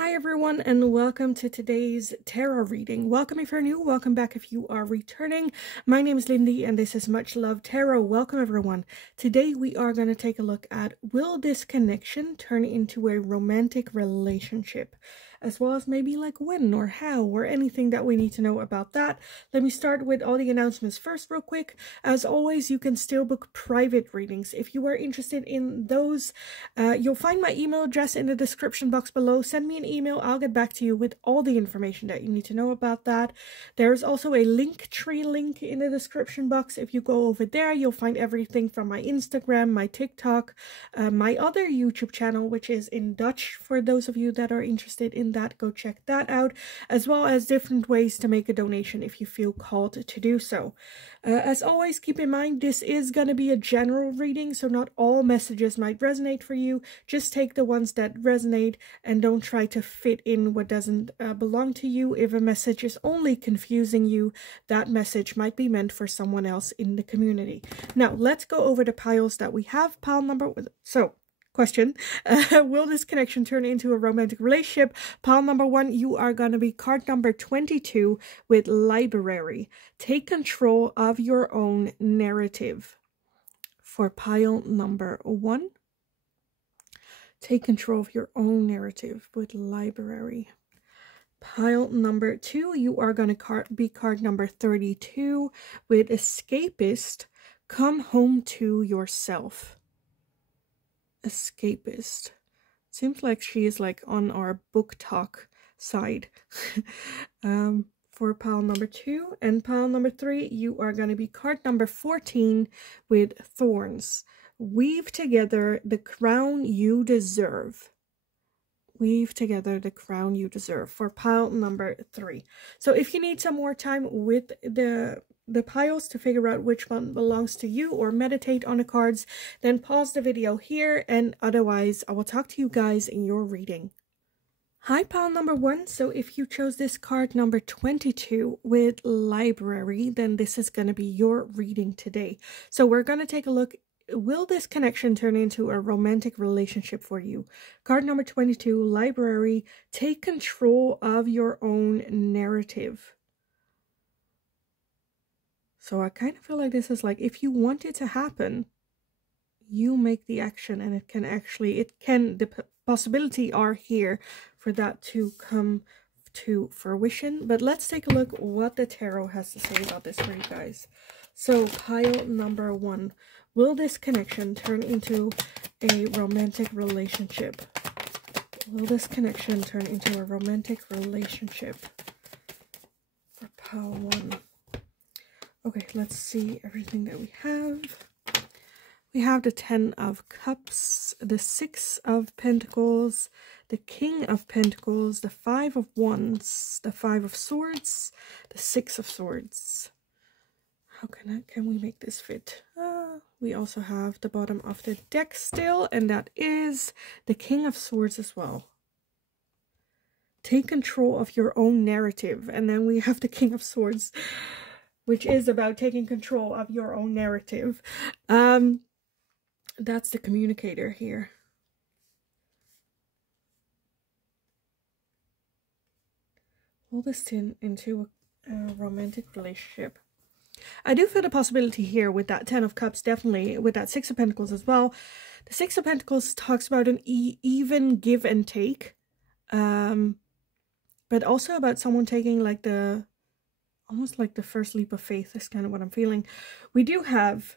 Hi everyone, and welcome to today's tarot reading. Welcome if you're new, welcome back if you are returning. My name is Lindy and this is Much Love Tarot. Welcome everyone. Today we are going to take a look at, will this connection turn into a romantic relationship? As well as maybe like when or how or anything that we need to know about that. Let me start with all the announcements first real quick. As always, you can still book private readings. If you are interested in those, you'll find my email address in the description box below. Send me an email. I'll get back to you with all the information that you need to know about that. There's also a Linktree link in the description box. If you go over there, you'll find everything from my Instagram, my TikTok, my other YouTube channel, which is in Dutch for those of you that are interested in that. Go check that out, as well as different ways to make a donation if you feel called to do so. As always, keep in mind this is going to be a general reading, so not all messages might resonate for you. Just take the ones that resonate and don't try to fit in what doesn't belong to you. If a message is only confusing you, that message might be meant for someone else in the community. Now let's go over the piles that we have. Pile number question, will this connection turn into a romantic relationship? Pile number 1, you are going to be card number 22 with library. Take control of your own narrative. For pile number 1, take control of your own narrative with library. Pile number 2, you are going to be card number 32 with escapist. Come home to yourself. Escapist. Seems like she is like on our book talk side. For pile number 2 and pile number 3, you are going to be card number 14 with thorns. Weave together the crown you deserve. Weave together the crown you deserve for pile number 3. So if you need some more time with the piles to figure out which one belongs to you or meditate on the cards, then pause the video here, and otherwise I will talk to you guys in your reading. Hi pile number 1, so if you chose this card number 22 with library, then this is going to be your reading today. So we're going to take a look. Will this connection turn into a romantic relationship for you? Card number 22, library. Take control of your own narrative. So I kind of feel like this is like, if you want it to happen, you make the action, and the possibility are here for that to come to fruition. But let's take a look what the tarot has to say about this for you guys. So pile number 1, will this connection turn into a romantic relationship? Will this connection turn into a romantic relationship for pile 1? Okay, let's see everything that we have. We have the 10 of Cups, the 6 of Pentacles, the King of Pentacles, the 5 of Wands, the 5 of Swords, the 6 of Swords. How can we make this fit? We also have the bottom of the deck still, and that is the King of Swords as well. Take control of your own narrative, and then we have the King of Swords, which is about taking control of your own narrative. That's the communicator here. Will this turn into a romantic relationship? I do feel the possibility here with that 10 of Cups, definitely with that 6 of Pentacles as well. The 6 of Pentacles talks about an even give and take, but also about someone taking like almost like the first leap of faith is kind of what I'm feeling. We do have,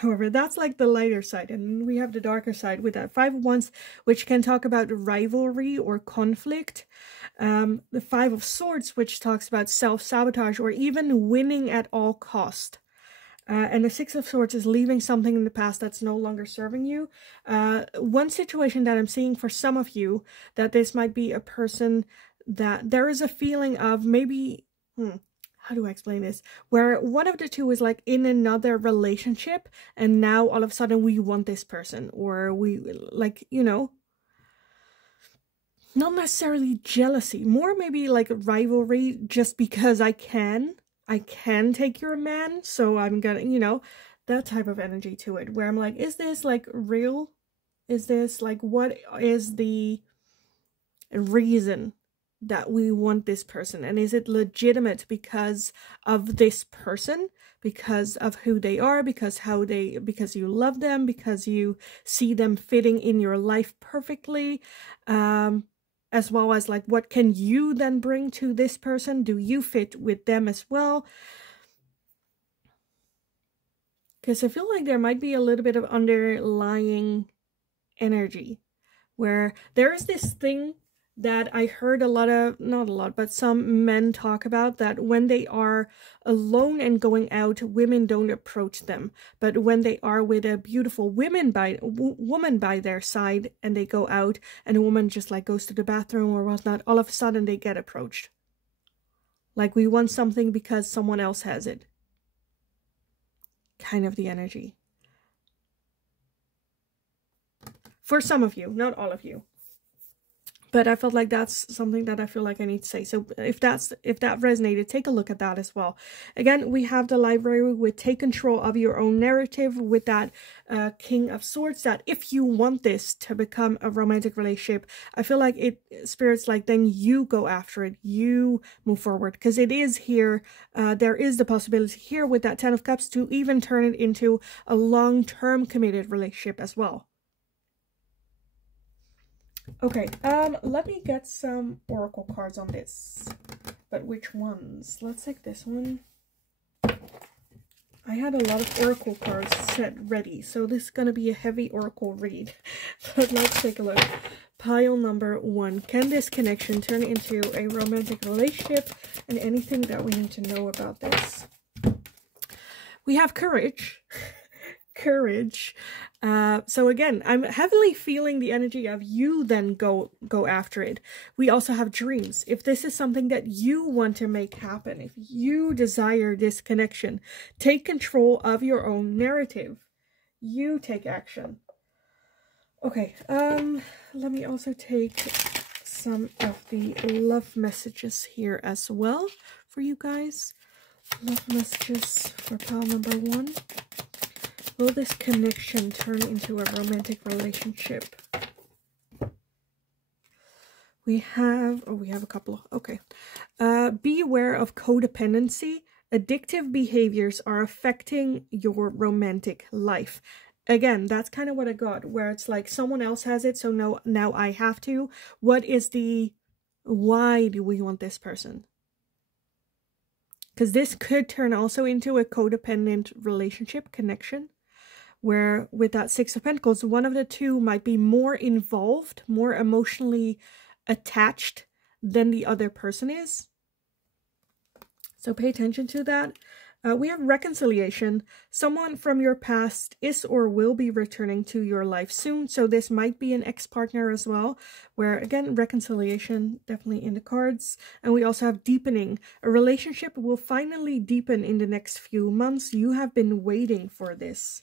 however, that's like the lighter side, and we have the darker side with that 5 of Wands, which can talk about rivalry or conflict. The 5 of Swords, which talks about self-sabotage or even winning at all cost. And the 6 of Swords is leaving something in the past that's no longer serving you. One situation that I'm seeing for some of you, that this might be a person that there is a feeling of maybe, how do I explain this? Where one of the two is like in another relationship, and now all of a sudden we want this person, or we like, you know, not necessarily jealousy, more maybe like rivalry, just because I can take your man, so I'm gonna, you know, that type of energy to it, where I'm like, is this like real? Is this like, what is the reason that we want this person, and is it legitimate because of this person, because of who they are, because you love them, because you see them fitting in your life perfectly, as well as like what can you then bring to this person? Do you fit with them as well? Because I feel like there might be a little bit of underlying energy where there is this thing that I heard not a lot, but some men talk about, that when they are alone and going out, women don't approach them. But when they are with a beautiful woman by their side and they go out and a woman just like goes to the bathroom or whatnot, all of a sudden they get approached. Like we want something because someone else has it. Kind of the energy. For some of you, not all of you. But I felt like that's something that I feel like I need to say. So if that resonated, take a look at that as well. Again, we have the library with take control of your own narrative, with that King of Swords, that if you want this to become a romantic relationship, I feel like Spirit's like, then you go after it, you move forward. Because it is here, there is the possibility here with that 10 of Cups to even turn it into a long-term committed relationship as well. Okay, let me get some oracle cards on this. But which ones? Let's take this one. I had a lot of oracle cards set ready, so this is going to be a heavy oracle read. But let's take a look. Pile number 1. Can this connection turn into a romantic relationship? And anything that we need to know about this? We have courage. Courage. So again, I'm heavily feeling the energy of you then go after it. We also have dreams. If this is something that you want to make happen, if you desire this connection, take control of your own narrative. You take action. Okay, let me also take some of the love messages here as well for you guys. Love messages for pile number 1. Will this connection turn into a romantic relationship? We have a couple of, okay. Beware of codependency. Addictive behaviors are affecting your romantic life. Again, that's kind of what I got, where it's like someone else has it, so no, now I have to. Why do we want this person? Because this could turn also into a codependent relationship connection, where with that 6 of Pentacles, one of the two might be more involved, more emotionally attached than the other person is. So pay attention to that. We have reconciliation. Someone from your past is or will be returning to your life soon. So this might be an ex-partner as well, where again, reconciliation definitely in the cards. And we also have deepening. A relationship will finally deepen in the next few months. You have been waiting for this.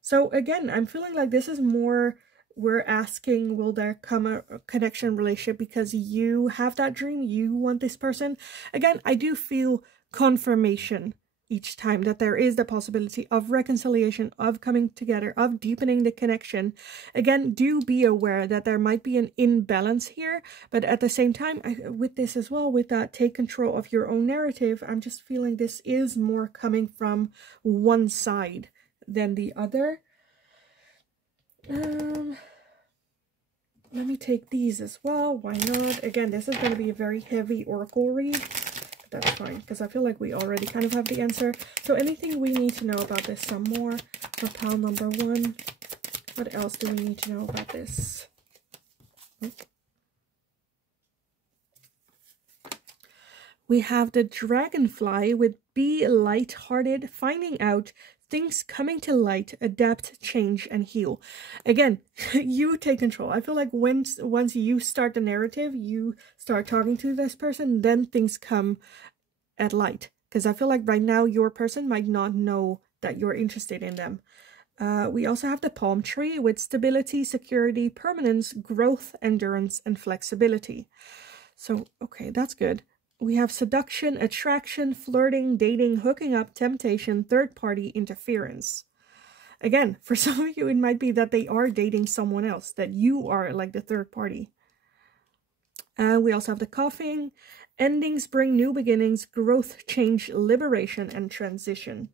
So again, I'm feeling like this is more, we're asking, will there come a connection relationship because you have that dream, you want this person? Again, I do feel confirmation each time that there is the possibility of reconciliation, of coming together, of deepening the connection. Again, do be aware that there might be an imbalance here, but at the same time, with this as well, with that take control of your own narrative, I'm just feeling this is more coming from one side than the other. Let me take these as well. Why not? Again, this is going to be a very heavy oracle read. But that's fine, because I feel like we already kind of have the answer. So anything we need to know about this some more for pile number 1. What else do we need to know about this? We have the dragonfly with be lighthearted, finding out things coming to light, adapt, change, and heal. Again, you take control. I feel like once you start the narrative, you start talking to this person, then things come at light. Because I feel like right now your person might not know that you're interested in them. We also have the palm tree with stability, security, permanence, growth, endurance, and flexibility. So, okay, that's good. We have seduction, attraction, flirting, dating, hooking up, temptation, third-party interference. Again, for some of you, it might be that they are dating someone else, that you are like the third party. We also have the coughing. Endings bring new beginnings, growth, change, liberation, and transition.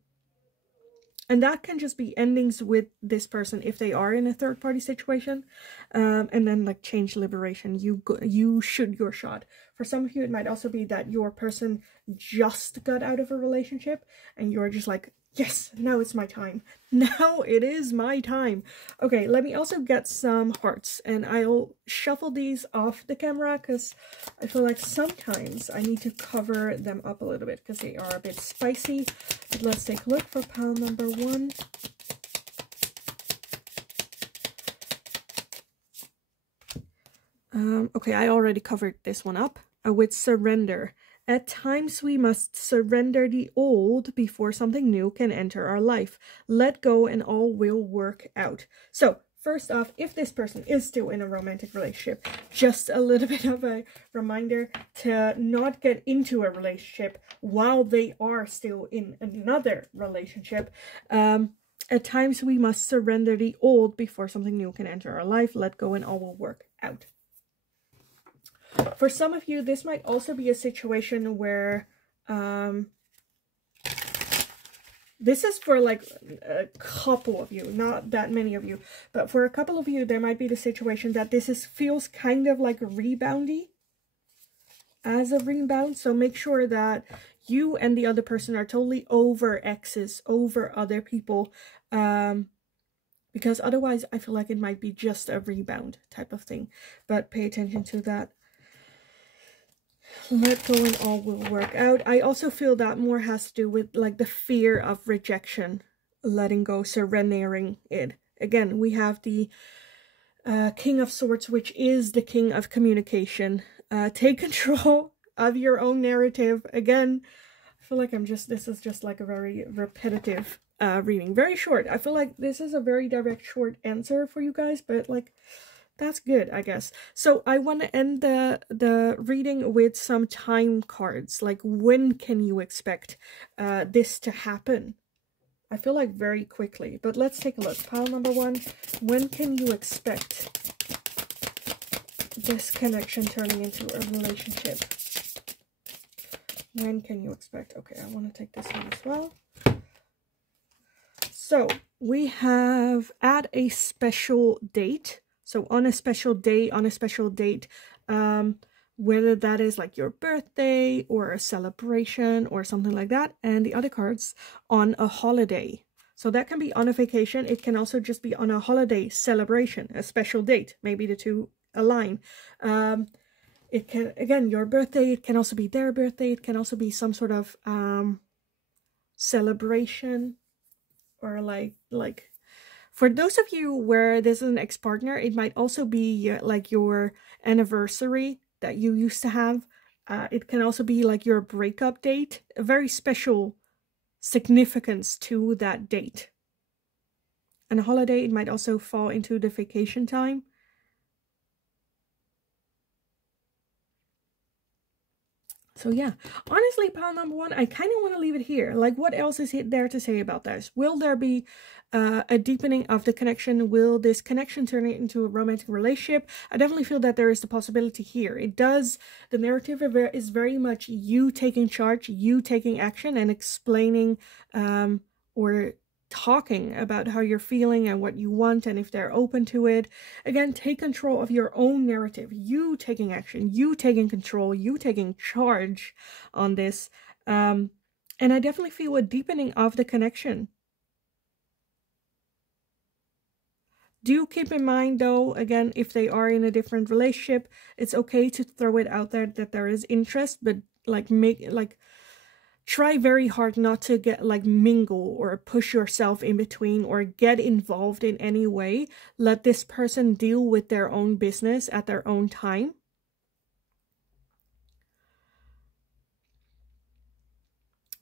And that can just be endings with this person if they are in a third party situation. And then like change, liberation, you shoot your shot. For some of you, it might also be that your person just got out of a relationship and you're just like, yes, now it's my time. Now it is my time. Okay, let me also get some hearts, and I'll shuffle these off the camera because I feel like sometimes I need to cover them up a little bit because they are a bit spicy. But let's take a look for pile number 1. Okay, I already covered this one up with surrender. At times, we must surrender the old before something new can enter our life. Let go and all will work out. So, first off, if this person is still in a romantic relationship, just a little bit of a reminder to not get into a relationship while they are still in another relationship. At times, we must surrender the old before something new can enter our life. Let go and all will work out. For some of you, this might also be a situation where this is for like a couple of you, not that many of you, but for a couple of you, there might be the situation that this feels kind of like reboundy as a rebound. So make sure that you and the other person are totally over exes, over other people, because otherwise I feel like it might be just a rebound type of thing. But pay attention to that. Let go and all will work out. I also feel that more has to do with like the fear of rejection, letting go, surrendering it. Again, we have the King of Swords, which is the king of communication. Take control of your own narrative. Again, I feel like this is just like a very repetitive reading. Very short. I feel like this is a very direct, short answer for you guys, but like, that's good, I guess. So I want to end the reading with some time cards. Like, when can you expect this to happen? I feel like very quickly, but let's take a look. Pile number 1, when can you expect this connection turning into a relationship? When can you expect? Okay, I want to take this one as well. So we have at a special date. So on a special day, on a special date, whether that is like your birthday or a celebration or something like that. And the other cards, on a holiday. So that can be on a vacation. It can also just be on a holiday celebration, a special date. Maybe the two align. It can, again, your birthday. It can also be their birthday. It can also be some sort of celebration, or like for those of you where this is an ex-partner, it might also be like your anniversary that you used to have. It can also be like your breakup date, a very special significance to that date. And a holiday, it might also fall into the vacation time. So yeah, honestly, pile number 1, I kind of want to leave it here. Like, what else is there to say about this? Will there be a deepening of the connection? Will this connection turn it into a romantic relationship? I definitely feel that there is the possibility here. It does, the narrative is very much you taking charge, you taking action and explaining or talking about how you're feeling and what you want, and if they're open to it. Again, take control of your own narrative, you taking action, you taking control, you taking charge on this. And I definitely feel a deepening of the connection. Do keep in mind though, again, if they are in a different relationship, it's okay to throw it out there that there is interest, but try very hard not to get mingle or push yourself in between or get involved in any way. Let this person deal with their own business at their own time.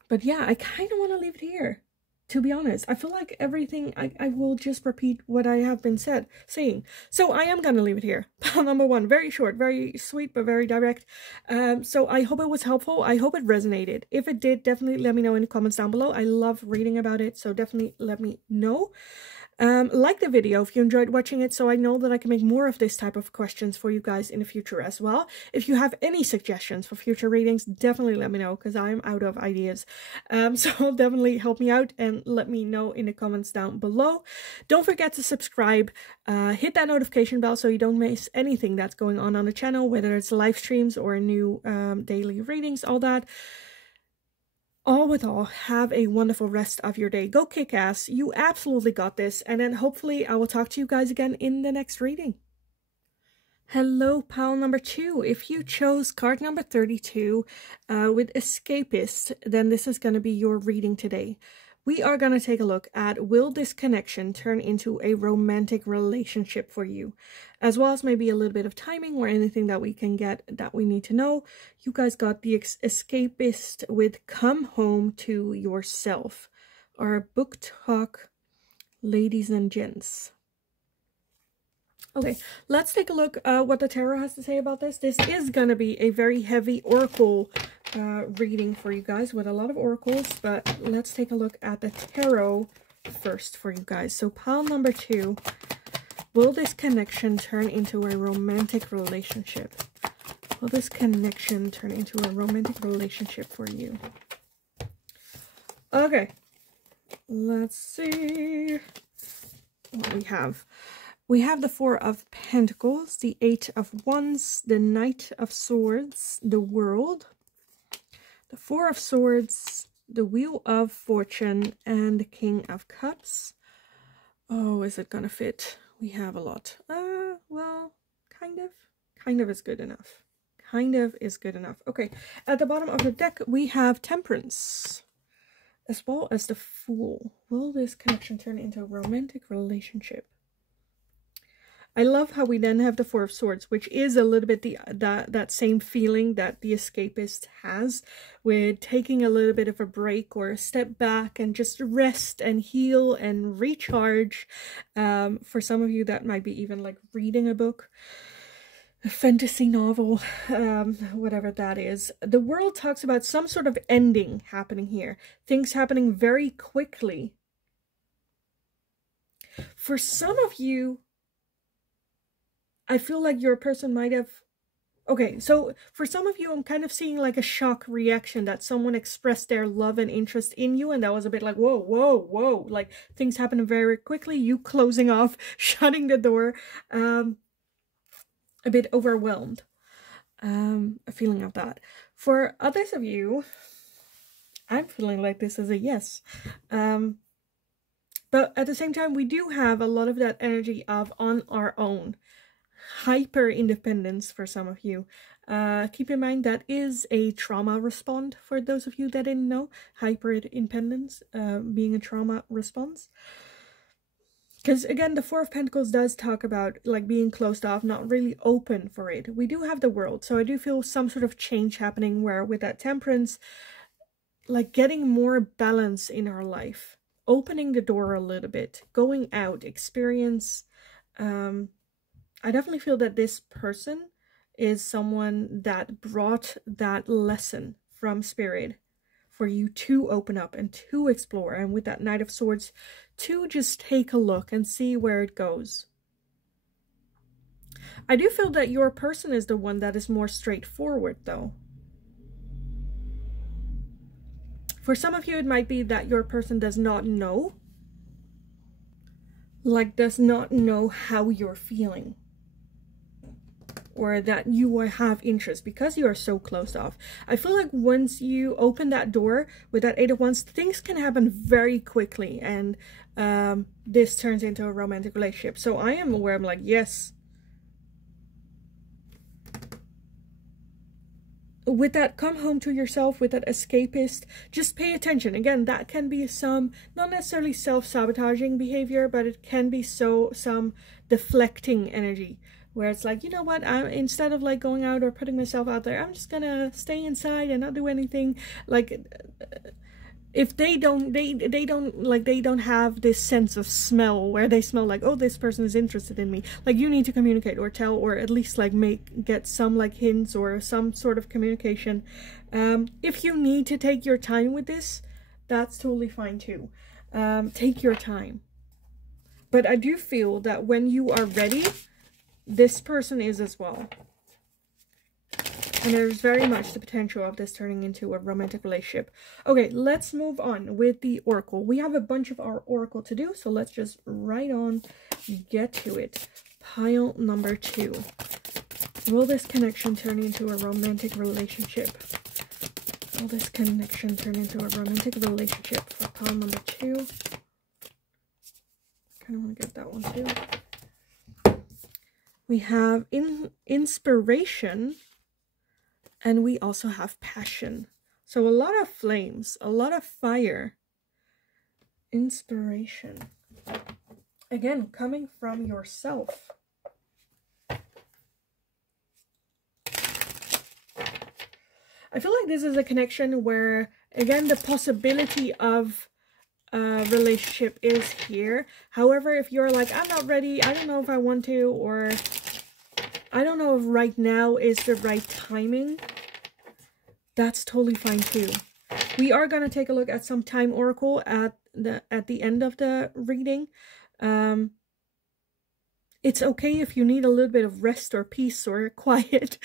But yeah, I kind of want to leave it here. To be honest, I feel like everything, I will just repeat what I have been saying. So I am going to leave it here. Pile number 1, very short, very sweet, but very direct. So I hope it was helpful. I hope it resonated. If it did, definitely let me know in the comments down below. I love reading about it, so definitely let me know. Like the video if you enjoyed watching it, so I know that I can make more of this type of questions for you guys in the future as well. If you have any suggestions for future readings, definitely let me know, because I'm out of ideas. So definitely help me out and let me know in the comments down below. Don't forget to subscribe, hit that notification bell so you don't miss anything that's going on the channel, whether it's live streams or new daily readings, all that. All with all, have a wonderful rest of your day. Go kick ass. You absolutely got this. And then hopefully I will talk to you guys again in the next reading. Hello, pile number 2. If you chose card number 32 with Escapist, then this is going to be your reading today. We are going to take a look at, will this connection turn into a romantic relationship for you? As well as maybe a little bit of timing or anything that we can get that we need to know. You guys got the Escapist with Come Home to Yourself. Our book talk, ladies and gents. Okay, let's take a look at what the tarot has to say about this. This is going to be a very heavy oracle reading for you guys with a lot of oracles, but let's take a look at the tarot first for you guys. So pile number 2, will this connection turn into a romantic relationship? Will this connection turn into a romantic relationship for you? Okay, let's see what we have. We have the 4 of Pentacles, the 8 of Wands, the Knight of Swords, the World, the 4 of Swords, the Wheel of Fortune, and the King of Cups. Oh, is it gonna fit? We have a lot. Well, kind of. Kind of is good enough. Kind of is good enough. Okay, at the bottom of the deck, we have Temperance, as well as the Fool. Will this connection turn into a romantic relationship? I love how we then have the 4 of Swords, which is a little bit that same feeling that the Escapist has, with taking a little bit of a break or a step back and just rest and heal and recharge. For some of you, that might be even like reading a book, a fantasy novel, whatever that is. The World talks about some sort of ending happening here. Things happening very quickly. For some of you, I feel like your person might have... Okay, so for some of you, I'm kind of seeing like a shock reaction that someone expressed their love and interest in you, and that was a bit like, whoa, whoa, whoa. Like, things happen very quickly, you closing off, shutting the door, a bit overwhelmed. A feeling of that. For others of you, I'm feeling like this is a yes. But at the same time, we do have a lot of that energy of on our own. Hyper independence for some of you. Keep in mind that is a trauma response for those of you that didn't know. Hyper independence being a trauma response. Because again, the 4 of Pentacles does talk about like being closed off, not really open for it. We do have the World, so I do feel some sort of change happening where with that Temperance, like getting more balance in our life, opening the door a little bit, going out, experience. I definitely feel that this person is someone that brought that lesson from Spirit for you to open up and to explore. And with that Knight of Swords, to just take a look and see where it goes. I do feel that your person is the one that is more straightforward, though. For some of you, it might be that your person does not know. Like, does not know how you're feeling. Or that you have interest because you are so closed off. I feel like once you open that door with that 8 of Wands, things can happen very quickly, and this turns into a romantic relationship. So I am aware, I'm like, yes. With that Come Home to Yourself, with that Escapist, just pay attention. Again, that can be some, not necessarily self-sabotaging behavior, but it can be some deflecting energy. Where it's like, you know what, instead of like going out or putting myself out there, I'm just gonna stay inside and not do anything. Like, if they don't have this sense of smell where they smell like, oh, this person is interested in me. Like, you need to communicate or tell, or at least like get some like hints or some sort of communication. If you need to take your time with this, that's totally fine too. Take your time. But I do feel that when you are ready, this person is as well. And there's very much the potential of this turning into a romantic relationship. Okay, let's move on with the oracle. We have a bunch of our oracle to do, so let's just right on get to it. Pile number 2. Will this connection turn into a romantic relationship? Will this connection turn into a romantic relationship for pile number 2? Kind of want to get that one too. We have inspiration, and we also have passion. So a lot of flames, a lot of fire. Inspiration. Again, coming from yourself. I feel like this is a connection where, again, the possibility of a relationship is here. However, if you're like, I'm not ready, I don't know if I want to, or I don't know if right now is the right timing, that's totally fine too. We are going to take a look at some time oracle at the end of the reading. It's okay if you need a little bit of rest or peace or quiet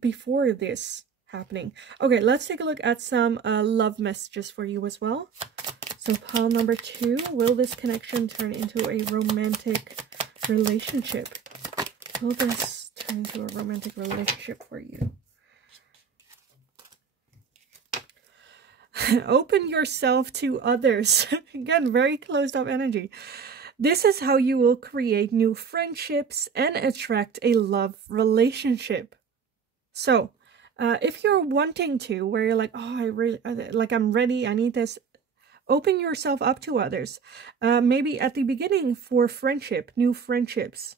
before this happening. Okay, let's take a look at some love messages for you as well. So pile number 2, will this connection turn into a romantic relationship? Will this turn into a romantic relationship for you? Open yourself to others. Again, very closed up energy. This is how you will create new friendships and attract a love relationship. So, if you're wanting to, where you're like, oh, I'm ready, I need this, open yourself up to others. Maybe at the beginning for friendship, new friendships.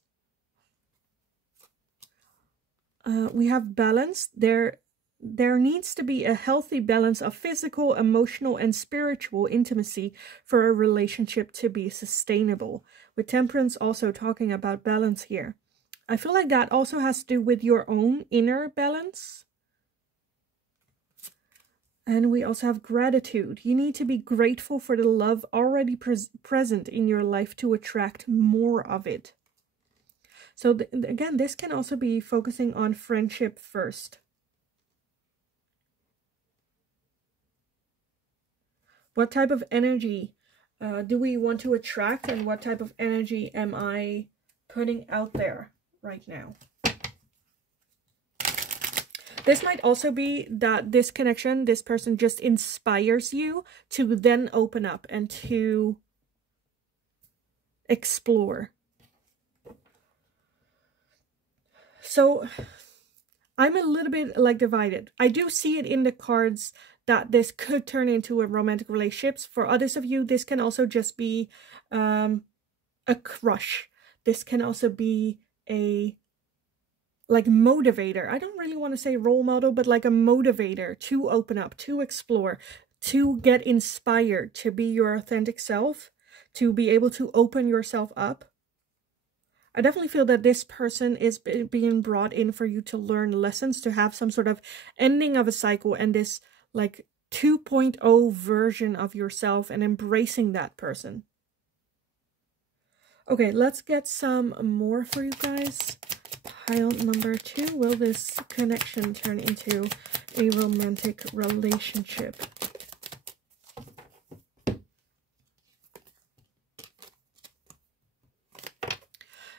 We have balance. There needs to be a healthy balance of physical, emotional, and spiritual intimacy for a relationship to be sustainable. With temperance also talking about balance here. I feel like that also has to do with your own inner balance. And we also have gratitude. You need to be grateful for the love already present in your life to attract more of it. So again, this can also be focusing on friendship first. What type of energy do we want to attract, and what type of energy am I putting out there right now? This might also be that this connection, this person just inspires you to then open up and to explore. So I'm a little bit like divided. I do see it in the cards that this could turn into a romantic relationship. For others of you, this can also just be a crush. This can also be a like motivator. I don't really want to say role model, but like a motivator to open up, to explore, to get inspired, to be your authentic self, to be able to open yourself up. I definitely feel that this person is being brought in for you to learn lessons, to have some sort of ending of a cycle and this like 2.0 version of yourself and embracing that person. Okay, let's get some more for you guys. Pile number 2, will this connection turn into a romantic relationship?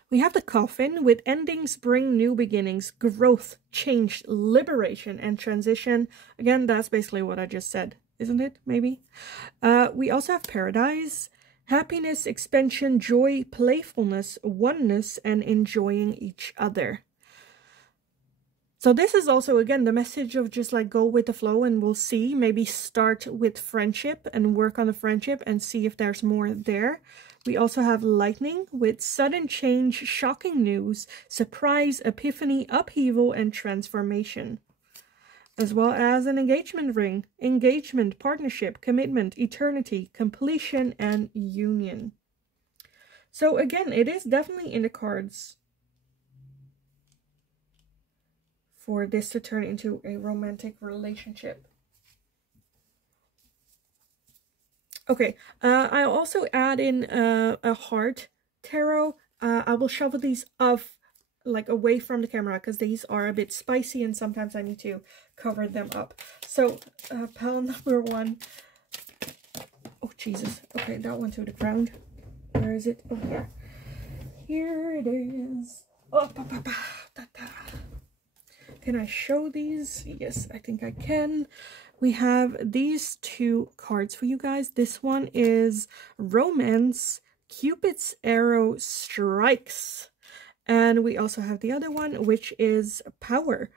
We have the coffin. With endings bring new beginnings, growth, change, liberation, and transition. Again, that's basically what I just said, isn't it? Maybe. We also have paradise. Happiness, expansion, joy, playfulness, oneness, and enjoying each other. So this is also, again, the message of just like go with the flow and we'll see. Maybe start with friendship and work on the friendship and see if there's more there. We also have lightning with sudden change, shocking news, surprise, epiphany, upheaval, and transformation. As well as an engagement ring, engagement, partnership, commitment, eternity, completion, and union. So again, it is definitely in the cards for this to turn into a romantic relationship. Okay, I also add in a heart tarot. I will shuffle these off, like away from the camera, because these are a bit spicy and sometimes I need to cover them up. So pile number 1. Oh Jesus, okay, that one to the ground. Where is it? Oh, here. Here it is. Oh, can I show these? Yes, I think I can. We have these 2 cards for you guys. This one is Romance, Cupid's Arrow Strikes. And we also have the other one, which is Power.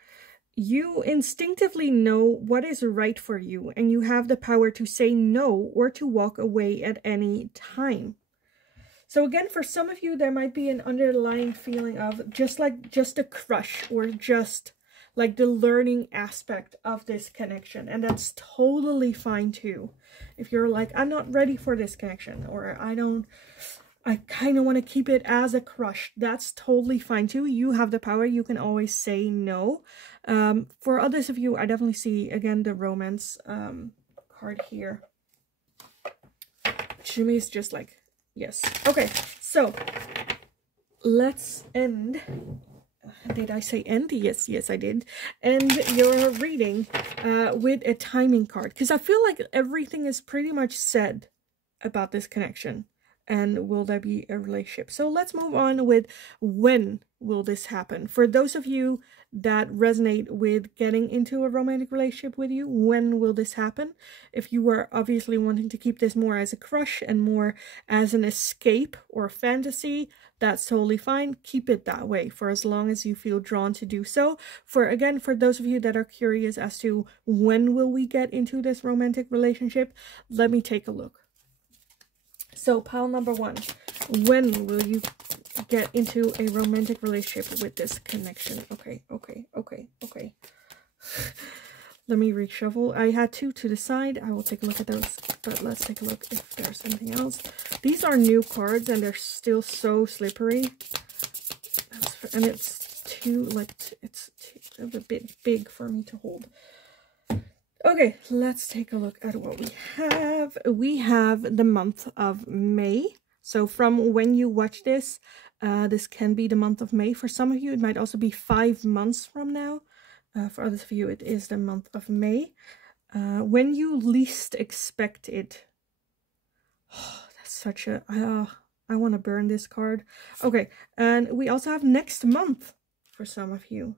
You instinctively know what is right for you, and you have the power to say no or to walk away at any time. So again, for some of you, there might be an underlying feeling of just a crush, or just like the learning aspect of this connection. And that's totally fine too. If you're like, I'm not ready for this connection, or I kind of want to keep it as a crush, that's totally fine too. You have the power. You can always say no. For others of you, I definitely see, again, the romance card here. Which to me is just like, yes. Okay, so let's end. Did I say end? Yes, yes, I did. End your reading with a timing card, because I feel like everything is pretty much said about this connection. And will there be a relationship? So let's move on with, when will this happen? For those of you that resonate with getting into a romantic relationship with you, when will this happen? If you are obviously wanting to keep this more as a crush and more as an escape or fantasy, that's totally fine. Keep it that way for as long as you feel drawn to do so. For those of you that are curious as to when will we get into this romantic relationship, let me take a look. So pile number 1, when will you get into a romantic relationship with this connection? Okay. Let me reshuffle. I had 2 to the side. I will take a look at those, but let's take a look if there's anything else. These are new cards and they're still so slippery. And it's it's a bit big for me to hold. Okay, let's take a look at what we have. We have the month of May. So from when you watch this, this can be the month of May. For some of you, it might also be 5 months from now. For others of you, it is the month of May. When you least expect it. Oh, that's such a... I want to burn this card. Okay, and we also have next month for some of you.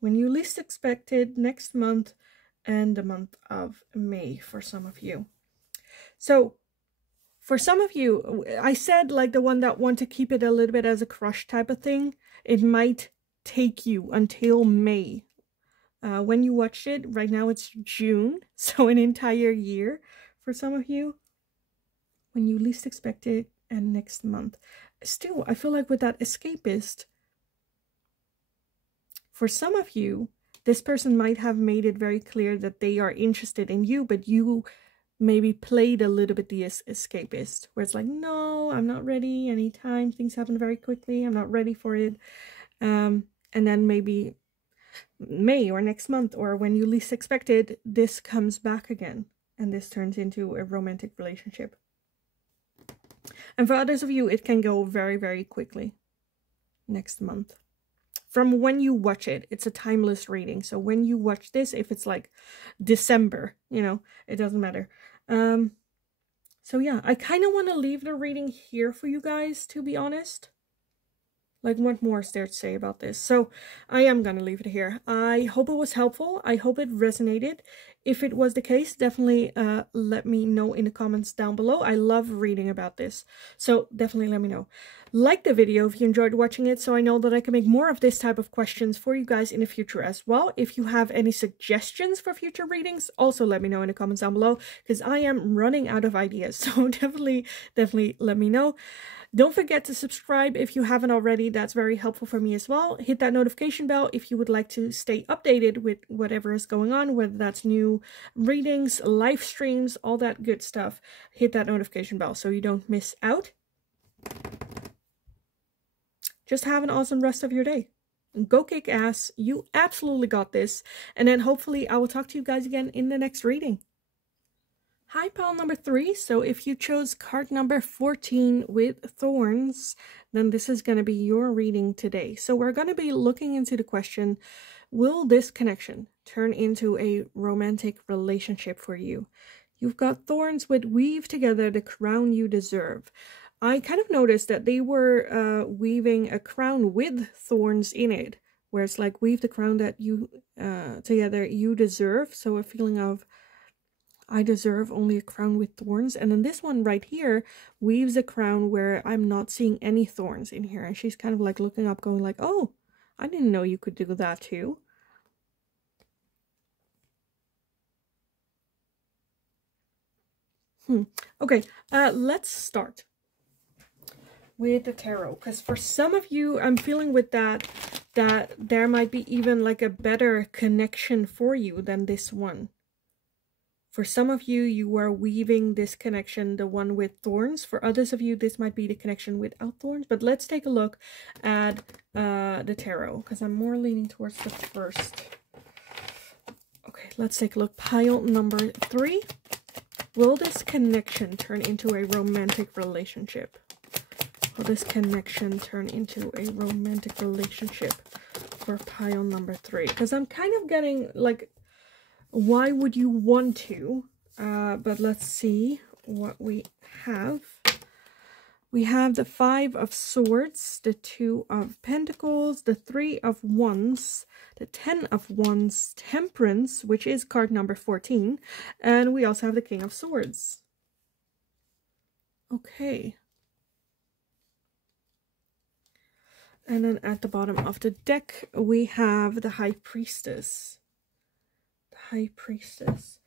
When you least expect it, next month. And the month of May for some of you. So for some of you, I said like the one that want to keep it a little bit as a crush type of thing, it might take you until May. When you watch it, right now it's June, so an entire year for some of you. When you least expect it, and next month. Still, I feel like with that escapist, for some of you, this person might have made it very clear that they are interested in you, but you maybe played a little bit the escapist, where it's like, no, I'm not ready anytime. Things happen very quickly. I'm not ready for it. And then maybe May or next month, or when you least expect it, this comes back again. And this turns into a romantic relationship. And for others of you, it can go very, very quickly. Next month. From when you watch it, it's a timeless reading. So when you watch this, if it's like December, you know, it doesn't matter. So yeah, I kind of want to leave the reading here for you guys, to be honest. Like, what more is there to say about this? So I am going to leave it here. I hope it was helpful. I hope it resonated. If it was the case, definitely let me know in the comments down below. I love reading about this. So definitely let me know. Like the video if you enjoyed watching it, so I know that I can make more of this type of questions for you guys in the future as well. If you have any suggestions for future readings, also let me know in the comments down below, because I am running out of ideas. So definitely let me know. Don't forget to subscribe if you haven't already. That's very helpful for me as well. Hit that notification bell if you would like to stay updated with whatever is going on, whether that's new readings, live streams, all that good stuff. Hit that notification bell so you don't miss out. Just have an awesome rest of your day. Go kick ass. You absolutely got this. And then hopefully I will talk to you guys again in the next reading. Hi, pile number 3. So if you chose card number 14 with thorns, then this is going to be your reading today. So we're going to be looking into the question, will this connection turn into a romantic relationship for you? You've got thorns with weave together the crown you deserve. I kind of noticed that they were weaving a crown with thorns in it, where it's like weave the crown that you together you deserve. So a feeling of I deserve only a crown with thorns. And then this one right here weaves a crown where I'm not seeing any thorns in here. And she's kind of like looking up going like, oh, I didn't know you could do that too. Okay, let's start with the tarot. Because for some of you, I'm feeling with that there might be even like a better connection for you than this one. For some of you, you are weaving this connection, the one with thorns. For others of you, this might be the connection without thorns. But let's take a look at the tarot, because I'm more leaning towards the first. Okay, let's take a look. Pile number 3. Will this connection turn into a romantic relationship? Will this connection turn into a romantic relationship for pile number 3? Because I'm kind of getting like, why would you want to? But let's see what we have. We have the 5 of Swords, the 2 of Pentacles, the 3 of Wands, the 10 of Wands, Temperance, which is card number 14, and we also have the King of Swords. Okay. And then at the bottom of the deck, we have the High Priestess. High Priestess.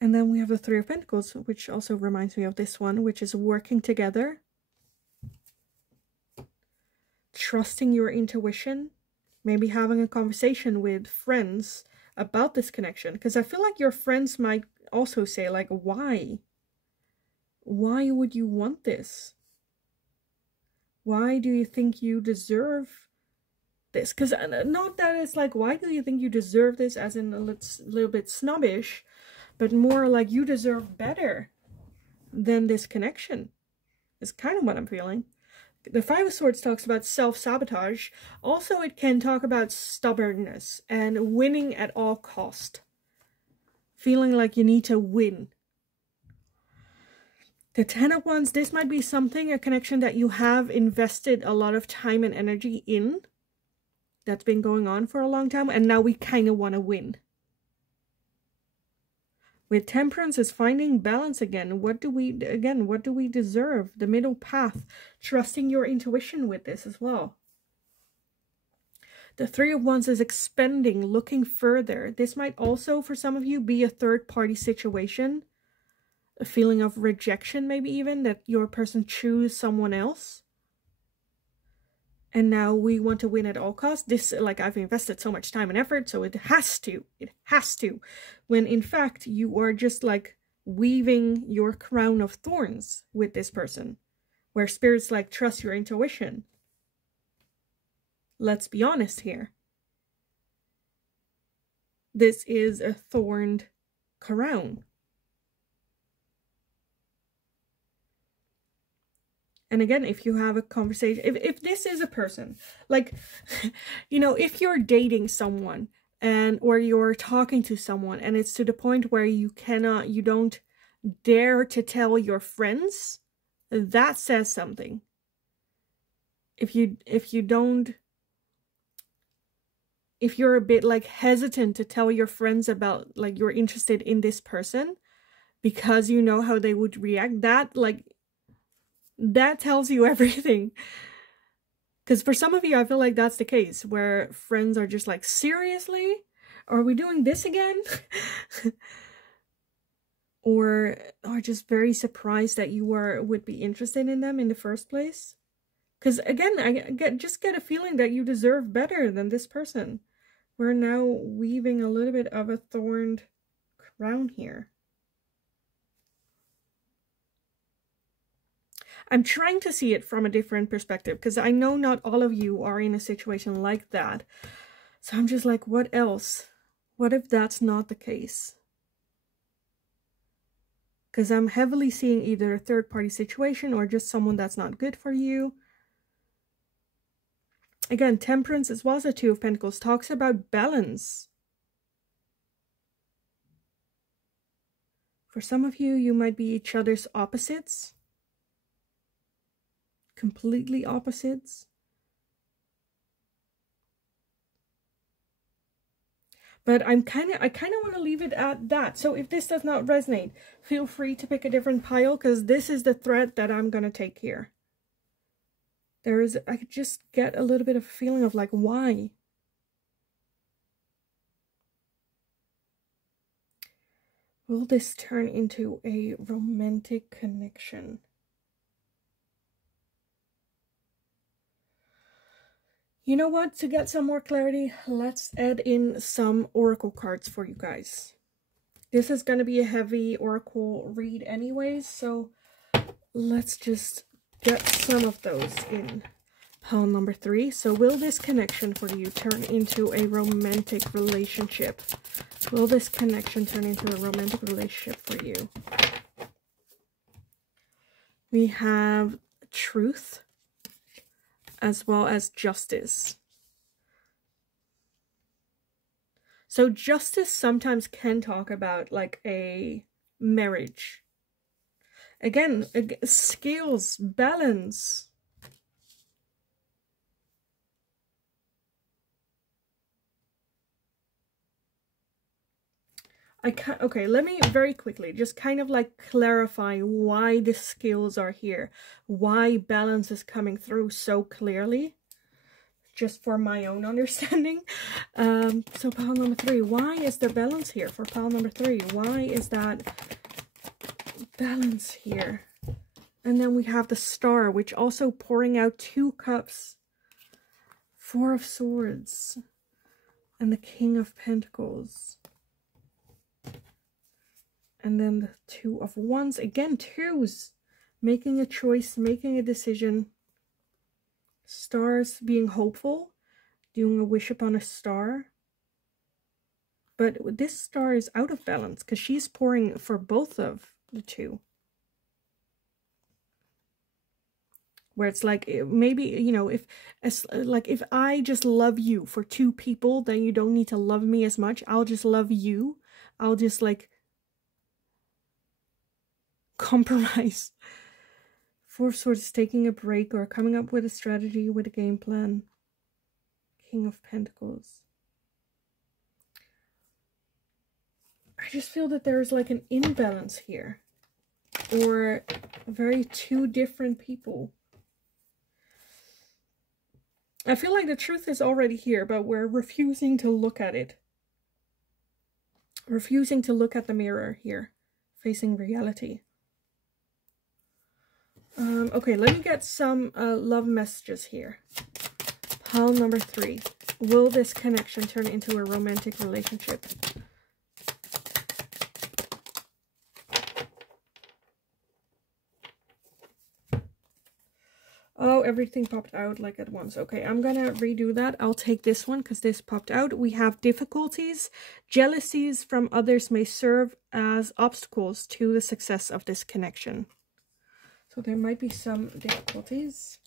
And then we have the 3 of Pentacles, which also reminds me of this one, which is working together. Trusting your intuition. Maybe having a conversation with friends about this connection. Because I feel like your friends might also say, like, why? Why would you want this? Why do you think you deserve this? Because not that it's like, why do you think you deserve this as in a little bit snobbish, but more like you deserve better than this connection is kind of what I'm feeling. The 5 of Swords talks about self-sabotage. Also, it can talk about stubbornness and winning at all cost. Feeling like you need to win. The 10 of Wands, this might be something, a connection that you have invested a lot of time and energy in. That's been going on for a long time, and now we kind of want to win. With Temperance is finding balance again. What do we deserve? The middle path. Trusting your intuition with this as well. The 3 of Wands is expanding, looking further. This might also, for some of you, be a third-party situation. A feeling of rejection, maybe even, that your person choose someone else. And now we want to win at all costs. This, like, I've invested so much time and effort, so it has to. It has to. When in fact, you are just like weaving your crown of thorns with this person. Where Spirit's like, trust your intuition. Let's be honest here. This is a thorned crown. And again, if you have a conversation, if this is a person, like, you know, if you're dating someone or you're talking to someone and it's to the point where you don't dare to tell your friends, that says something. If you're a bit like hesitant to tell your friends about like you're interested in this person because you know how they would react, that tells you everything. Because for some of you, I feel like that's the case, where friends are just like, seriously? Are we doing this again? Or are just very surprised that you would be interested in them in the first place. Because again, I just get a feeling that you deserve better than this person. We're now weaving a little bit of a thorned crown here. I'm trying to see it from a different perspective, because I know not all of you are in a situation like that. So I'm just like, what else? What if that's not the case? because I'm heavily seeing either a third-party situation or just someone that's not good for you. Again, Temperance as well as the Two of Pentacles talks about balance. For some of you, you might be each other's opposites. Completely opposites. But I kind of want to leave it at that. So if this does not resonate, feel free to pick a different pile, because this is the thread that I'm going to take here. I could just get a little bit of a feeling of like, why? Will this turn into a romantic connection? You know what? To get some more clarity, let's add in some oracle cards for you guys. This is going to be a heavy oracle read anyways, so let's just get some of those in. Pile number 3. So will this connection for you turn into a romantic relationship? Will this connection turn into a romantic relationship for you? We have truth as well as justice. So justice sometimes can talk about like a marriage. Again, skills, balance. Okay, let me very quickly just kind of like clarify why the skills are here, why balance is coming through so clearly, just for my own understanding. So pile number 3, why is there balance here for pile number 3? Why is that balance here? And then we have the Star, which also pouring out 2 cups, 4 of Swords, and the King of Pentacles. And then the 2 of Wands. Again, 2s. Making a choice, making a decision. Stars being hopeful. Doing a wish upon a star. But this star is out of balance because she's pouring for both of the 2. Where it's like, maybe, you know, if I just love you for 2 people, then you don't need to love me as much. I'll just love you. I'll just like compromise. 4 of Swords is taking a break or coming up with a strategy, with a game plan. King of Pentacles. I just feel that there is like an imbalance here. Or very 2 different people. I feel like the truth is already here, but we're refusing to look at it. Refusing to look at the mirror here. Facing reality. Okay, let me get some love messages here. Pile number 3. Will this connection turn into a romantic relationship? Oh, everything popped out like at once. Okay, I'm gonna redo that. I'll take this one because this popped out. We have difficulties. Jealousies from others may serve as obstacles to the success of this connection. So there might be some difficulties.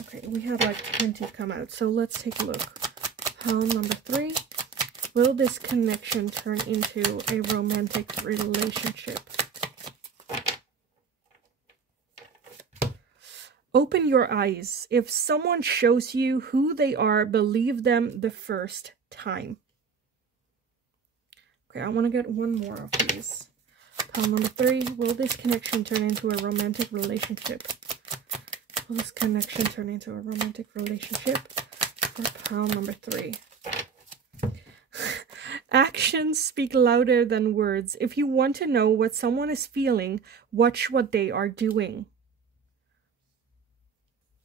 Okay, we have like 20 come out. So let's take a look. Pile number 3. Will this connection turn into a romantic relationship? Open your eyes. If someone shows you who they are, believe them the first time. Okay, I want to get one more of these. Pile number 3. Will this connection turn into a romantic relationship? Will this connection turn into a romantic relationship? For pile number 3. Actions speak louder than words. If you want to know what someone is feeling, watch what they are doing.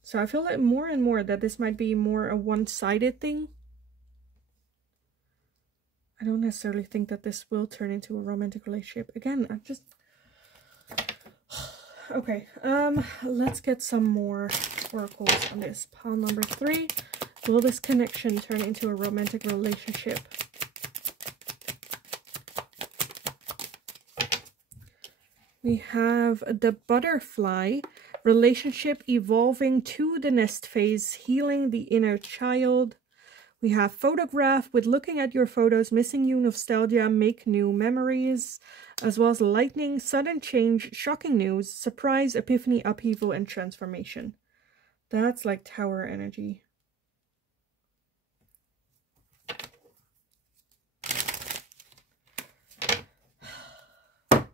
So I feel like more and more that this might be more a one-sided thing. I don't necessarily think that this will turn into a romantic relationship. Again, I'm just... Okay, let's get some more oracles on this. Pile number 3. Will this connection turn into a romantic relationship? We have the butterfly, relationship evolving to the nest phase, healing the inner child. We have photograph, with looking at your photos, missing you, nostalgia, make new memories, as well as lightning, sudden change, shocking news, surprise, epiphany, upheaval, and transformation. That's like tower energy.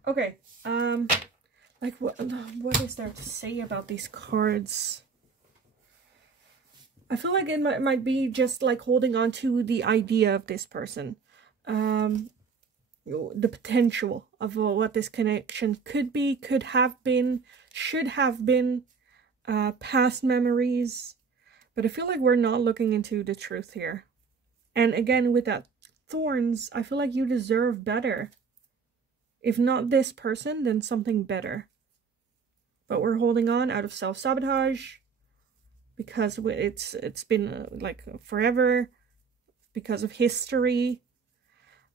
Okay, like what is there to say about these cards? I feel like it might be just like holding on to the idea of this person. The potential of what this connection could be, could have been, should have been, past memories. But I feel like we're not looking into the truth here. And again, with that thorns, I feel like you deserve better. If not this person, then something better. But we're holding on out of self-sabotage. Because it's been like forever, because of history.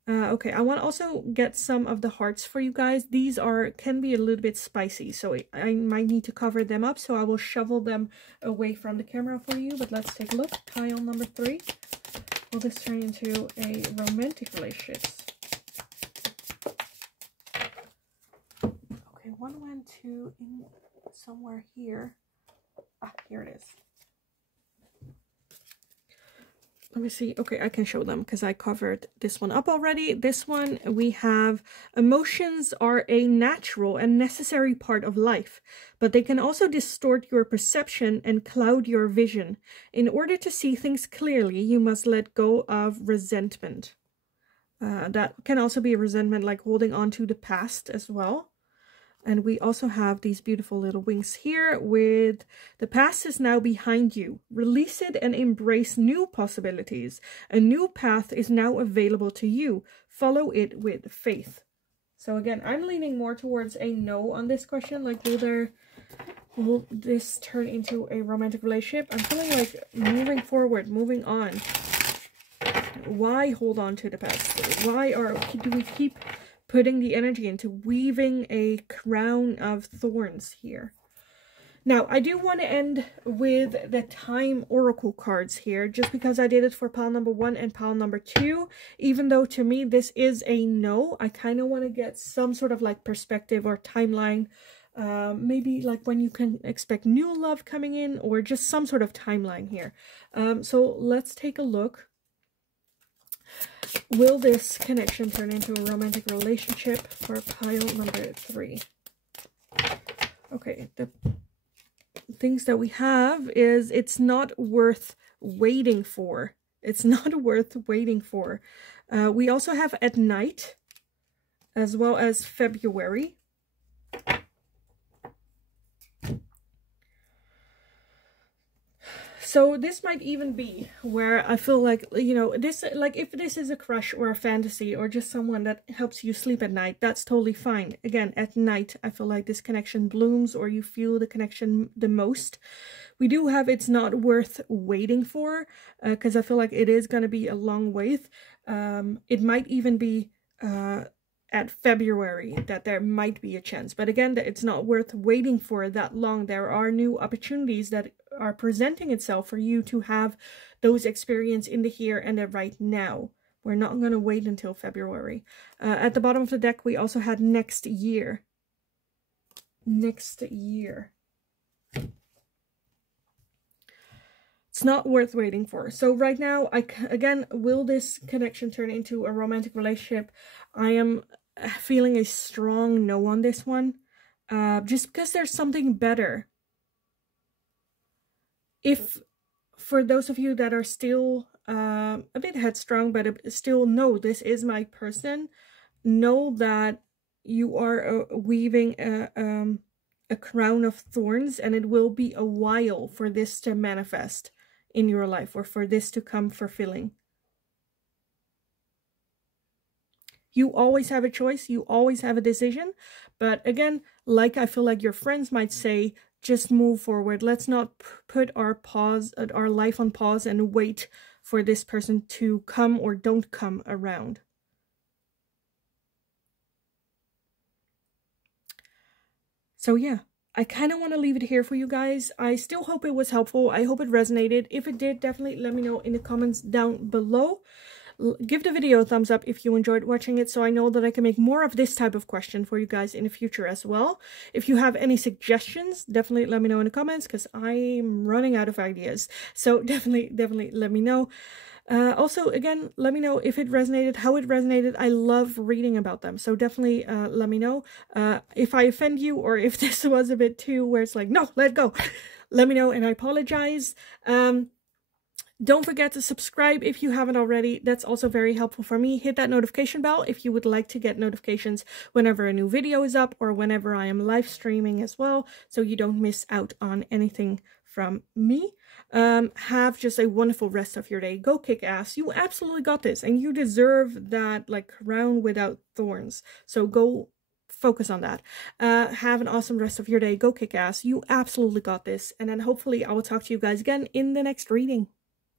Okay, I want to also get some of the hearts for you guys. These can be a little bit spicy, so I might need to cover them up, so I will shovel them away from the camera for you. But let's take a look. Pile number 3. Will this turn into a romantic relationship? Okay, one went to in somewhere here. Ah, here it is. Let me see. Okay, I can show them because I covered this one up already. This one, we have emotions are a natural and necessary part of life, but they can also distort your perception and cloud your vision. In order to see things clearly, you must let go of resentment. That can also be a resentment, like holding on to the past as well. And we also have these beautiful little wings here with the past is now behind you. Release it and embrace new possibilities. A new path is now available to you. Follow it with faith. So again, I'm leaning more towards a no on this question. Like, will this turn into a romantic relationship? I'm feeling like moving forward, moving on. Why hold on to the past? Why do we keep putting the energy into weaving a crown of thorns here? Now, I do want to end with the time oracle cards here, just because I did it for pile number 1 and pile number 2. Even though to me this is a no, I kind of want to get some sort of like perspective or timeline. Maybe like when you can expect new love coming in, or just some sort of timeline here. So let's take a look. Will this connection turn into a romantic relationship for pile number 3? Okay, the things that we have is it's not worth waiting for. It's not worth waiting for. We also have at night, as well as February. So this might even be where I feel like, you know, this, like if this is a crush or a fantasy or just someone that helps you sleep at night, that's totally fine. Again, at night, I feel like this connection blooms, or you feel the connection the most. We do have it's not worth waiting for, because I feel like it is going to be a long wait. It might even be at February that there might be a chance. But again, it's not worth waiting for that long. There are new opportunities that are presenting itself for you to have those experience in the here and the right now. We're not going to wait until February. At the bottom of the deck, we also had next year. Next year. It's not worth waiting for. So right now, again, will this connection turn into a romantic relationship? I am feeling a strong no on this one. Just because there's something better. If, for those of you that are still a bit headstrong, but still know this is my person, know that you are weaving a crown of thorns, and it will be a while for this to manifest in your life, or for this to come fulfilling. You always have a choice, you always have a decision, but again, like I feel like your friends might say, just move forward. Let's not put our life on pause and wait for this person to come or don't come around. So yeah, I kind of want to leave it here for you guys. I still hope it was helpful. I hope it resonated. If it did, definitely let me know in the comments down below. Give the video a thumbs up if you enjoyed watching it, so I know that I can make more of this type of question for you guys in the future as well. If you have any suggestions, definitely let me know in the comments, because I'm running out of ideas. So definitely let me know. Also, again, let me know if it resonated, how it resonated. I love reading about them, so definitely let me know. If I offend you, or if this was a bit too where it's like, no, let go, let me know, and I apologize. Don't forget to subscribe if you haven't already. That's also very helpful for me. Hit that notification bell if you would like to get notifications whenever a new video is up, or whenever I am live streaming as well, so you don't miss out on anything from me. Have just a wonderful rest of your day. Go kick ass. You absolutely got this, and you deserve that like crown without thorns. So go focus on that. Have an awesome rest of your day. Go kick ass. You absolutely got this. And then hopefully I will talk to you guys again in the next reading.